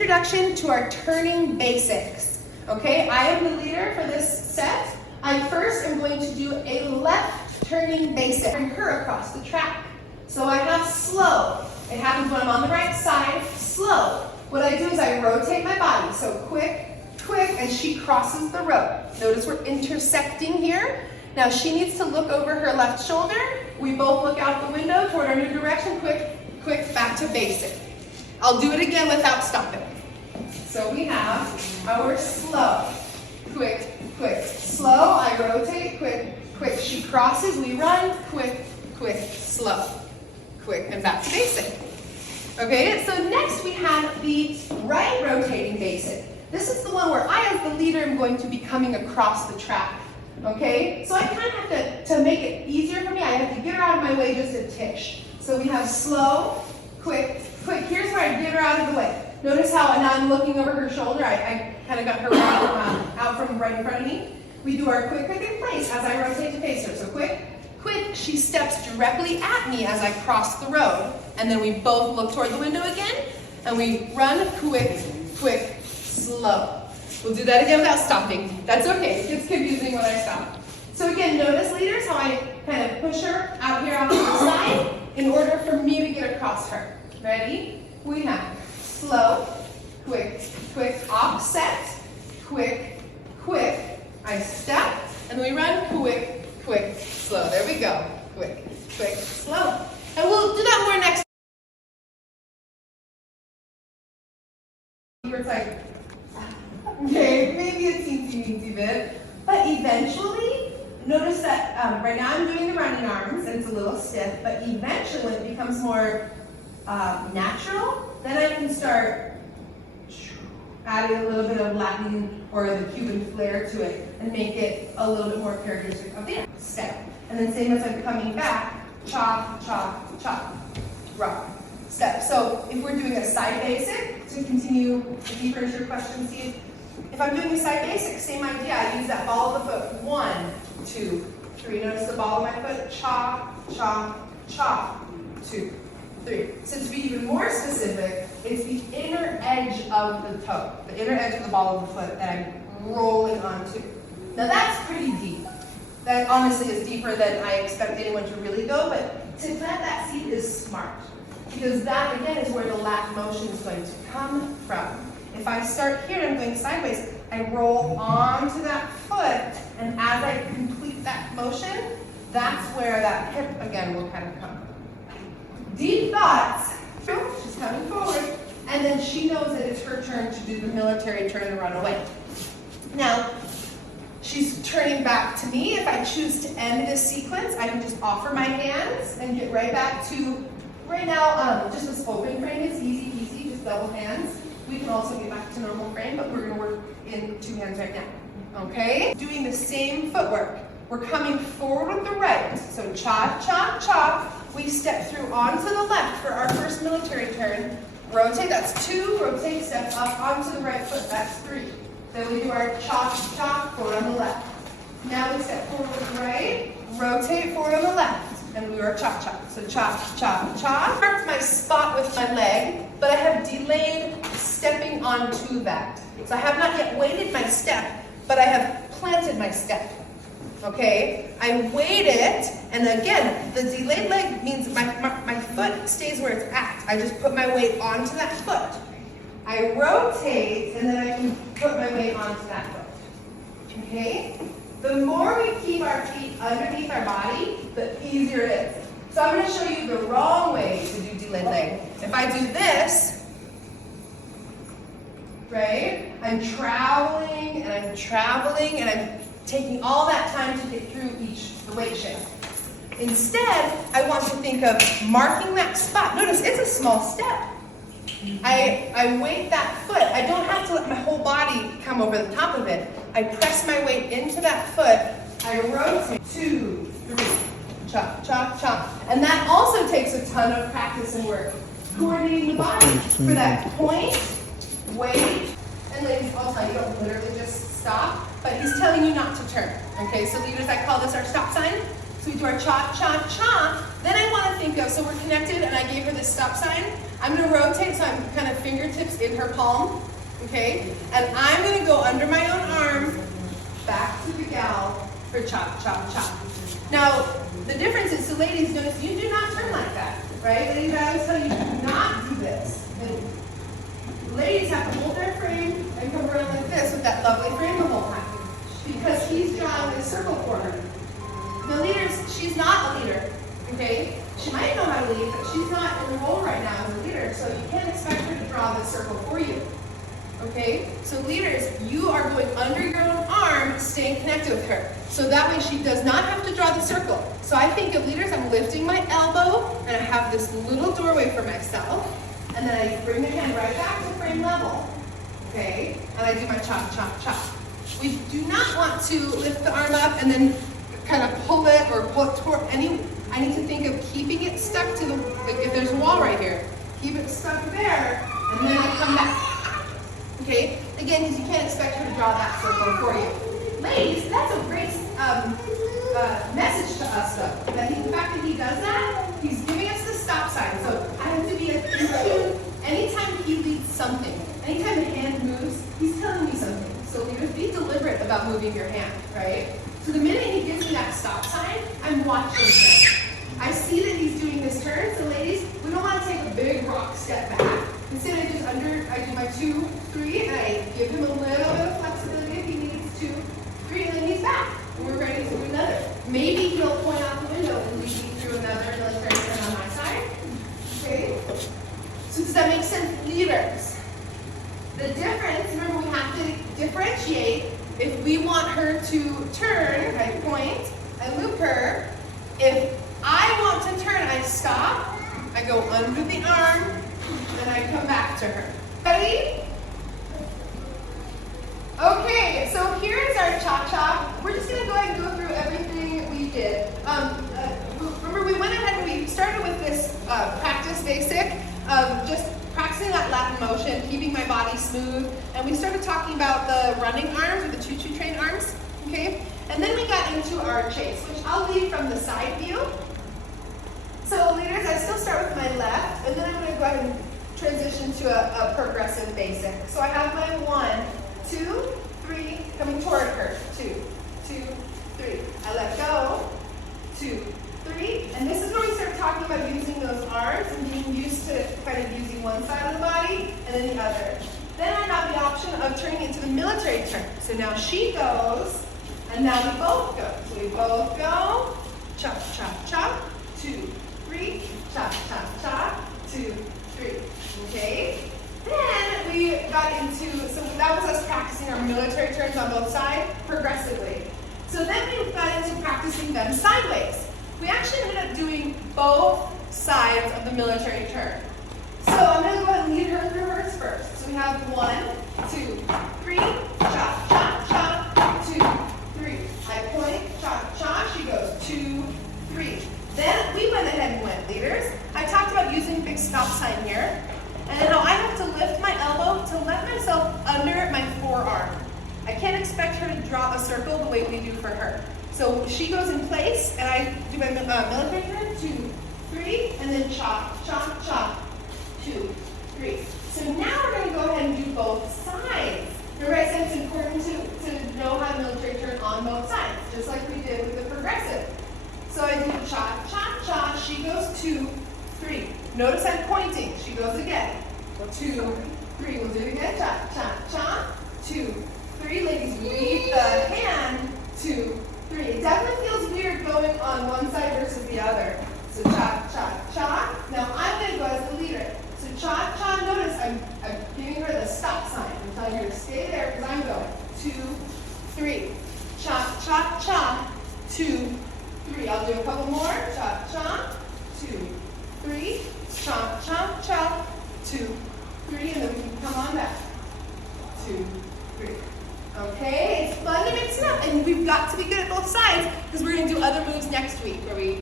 Introduction to our turning basics. Okay, I am the leader for this set. I first am going to do a left turning basic. Bring her across the track. So I have slow. It happens when I'm on the right side, slow. What I do is I rotate my body. So quick, quick, and she crosses the road. Notice we're intersecting here. Now she needs to look over her left shoulder. We both look out the window toward our new direction. Quick, quick, back to basic. I'll do it again without stopping. So we have our slow, quick, quick, slow, I rotate, quick, quick, she crosses, we run, quick, quick, slow, quick, and back to basic. Okay, so next we have the right rotating basic. This is the one where I, as the leader, am going to be coming across the track. Okay, so I kind of have to make it easier for me, I have to get her out of my way just a tish. So we have slow, quick, quick. Here's where I get her out of the way. Notice how now I'm looking over her shoulder. I kind of got her out from right in front of me. We do our quick, quick in place as I rotate to face her. So quick, quick. She steps directly at me as I cross the road. And then we both look toward the window again. And we run quick, quick, slow. We'll do that again without stopping. That's okay. It gets confusing when I stop. So again, notice, leaders, how I kind of push her out here off to the side in order for me to get across her. Ready? We have slow, quick, quick, offset, quick, quick. I step, and we run quick, quick, slow. There we go. Quick, quick, slow. And we'll do that more next. Where it's like, okay, maybe a teensy bit, but eventually, notice that right now I'm doing the running arms, and it's a little stiff, but eventually when it becomes more natural, then I can start adding a little bit of Latin or the Cuban flair to it and make it a little bit more characteristic of the step. And then same as I'm coming back, chop, chop, chop, rock, step. So if we're doing a side basic, to continue the deeper into your question, Steve, if I'm doing a side basic, same idea. I use that ball of the foot. 1, 2, 3. Notice the ball of my foot. Chop, chop, chop. 2, 3. So to be even more specific, it's the inner edge of the toe, the inner edge of the ball of the foot that I'm rolling onto. Now that's pretty deep. That honestly is deeper than I expect anyone to really go, but to plant that seed is smart. Because that, again, is where the lat motion is going to come from. If I start here and I'm going sideways, I roll onto that foot, and as I complete that motion, that's where that hip, again, will kind of come. Deep thoughts. She's coming forward, and then she knows that it's her turn to do the military turn and run away. Now, she's turning back to me. If I choose to end this sequence, I can just offer my hands and get right back to, right now, just this open frame is easy peasy, just double hands. We can also get back to normal frame, but we're gonna work in 2 hands right now, okay? Doing the same footwork. We're coming forward with the right, so chop, chop, chop. We step through onto the left for our first military turn. Rotate, that's 2. Rotate, step up onto the right foot, that's 3. Then we do our chop, chop, forward on the left. Now we step forward with the right, rotate forward on the left, and we do our chop, chop. So chop, chop, chop. Mark my spot with my leg, but I have delayed stepping onto that. So I have not yet weighted my step, but I have planted my step. Okay, I weight it, and again, the delayed leg means my foot stays where it's at. I just put my weight onto that foot. I rotate, and then I can put my weight onto that foot. Okay? The more we keep our feet underneath our body, the easier it is. So I'm going to show you the wrong way to do delayed leg. If I do this, right, I'm traveling, and I'm taking all that time to get through the weight shift. Instead, I want to think of marking that spot. Notice, it's a small step. I weight that foot. I don't have to let my whole body come over the top of it. I press my weight into that foot. I rotate. 2, 3. Chop, chop, chop. And that also takes a ton of practice and work. Coordinating the body for that point, weight, and ladies, I'll tell you, don't literally just stop, but he's telling you not to turn. Okay, so leaders, I call this our stop sign. So we do our cha, cha, cha. Then I want to think of, so we're connected and I gave her this stop sign. I'm going to rotate so I'm kind of fingertips in her palm, okay? And I'm going to go under my own arm, back to the gal for cha, cha, cha. Now, the difference is, so ladies, notice you do not turn like that, right? Ladies, I always tell you, do not do this. And ladies have to hold their frame and come around like this with that lovely frame the whole time. Because he's drawing this circle for her. The leaders, she's not a leader, okay? She might know how to lead, but she's not in the role right now as a leader, so you can't expect her to draw this circle for you. Okay? So leaders, you are going under your own arm, staying connected with her. So that way she does not have to draw the circle. So I think of leaders, I'm lifting my elbow, and I have this little doorway for myself, and then I bring the hand right back to frame level. Okay? And I do my chop, chop, chop. We do not want to lift the arm up and then kind of pull it or pull it toward any. I need to think of keeping it stuck to the, like if there's a wall right here, keep it stuck there, and then I come back. Okay? Again, because you can't expect her to draw that circle for you. Ladies, that's a great message to us though. That the fact that he does that, he's giving us the stop sign. So I have to be in tune anytime he leads something. Anytime the hand moves, he's telling me something. So leaders, be deliberate about moving your hand, right? So the minute he gives me that stop sign, I'm watching him. I see that he's doing this turn, so ladies, we don't want to take a big rock step back. Instead, I do my 2, 3, and I give him a little bit of flexibility if he needs 2, 3, and then he's back. And we're ready to do another. Maybe he'll point out the window and lead me through another military turn on my side. Okay? So does that make sense, leaders? The difference, remember we have to differentiate. If we want her to turn, I point, I loop her. If I want to turn, I stop, I go under the arm, then I come back to her. Ready? Okay, so here's our cha-cha. We're just going to go ahead and go through everything we did. Remember, we went ahead and we started with this practice basic of just practicing that Latin motion, keeping my body smooth, and we started talking about the running arms, or the choo-choo train arms, okay? And then we got into our chase, which I'll lead from the side view. So leaders, I still start with my left, and then I'm going to go ahead and transition to a progressive basic. So I have my 1, 2, 3, coming toward her, 2, 2, 3. I let go, 2, 3, and this is where we start talking about using those arms and being used to kind of using one side of the body and then the other. Then I have the option of turning into the military turn. So now she goes, and now we both go. So we both go, chop, chop, chop, 2, 3, chop, chop, chop, 2, 3. Okay? Then we got into, so that was us practicing our military turns on both sides progressively. So then we got into practicing them sideways. We actually ended up doing both sides of the military turn. So I'm going to go ahead and lead her through hers first. So we have 1, 2, 3, chop, chop, chop, 2, 3. I point, chop, chop, she goes 2, 3. Then we went ahead and went, leaders. I talked about using a big stop sign here. And now I have to lift my elbow to let myself under my forearm. I can't expect her to draw a circle the way we do for her. So she goes in place, and I do my military turn, 2, 3, and then chop, chop, chop, 2, 3. So now we're going to go ahead and do both sides. Remember I said it's important to know how to military turn on both sides, just like we did with the progressive. So I do chop, chop, chop, she goes 2, 3. Notice I'm pointing, she goes again. 2, 3, we'll do it again, chop, chop, chop, 2, 3. Ladies, weave the hand, 2, 3. It definitely feels weird going on one side versus the other. So chop, chop, chop. Now I'm going to go as the leader. So chop, chop. Notice I'm giving her the stop sign. I'm telling her to stay there because I'm going. 2, 3. Chop, chop, chop. 2, 3. I'll do a couple more. Chop, chop. 2, 3. Chop, chop, chop. 2, 3. And then we can come on back. 2, 3. Okay, it's fun to mix it up, and we've got to be good at both sides because we're going to do other moves next week where we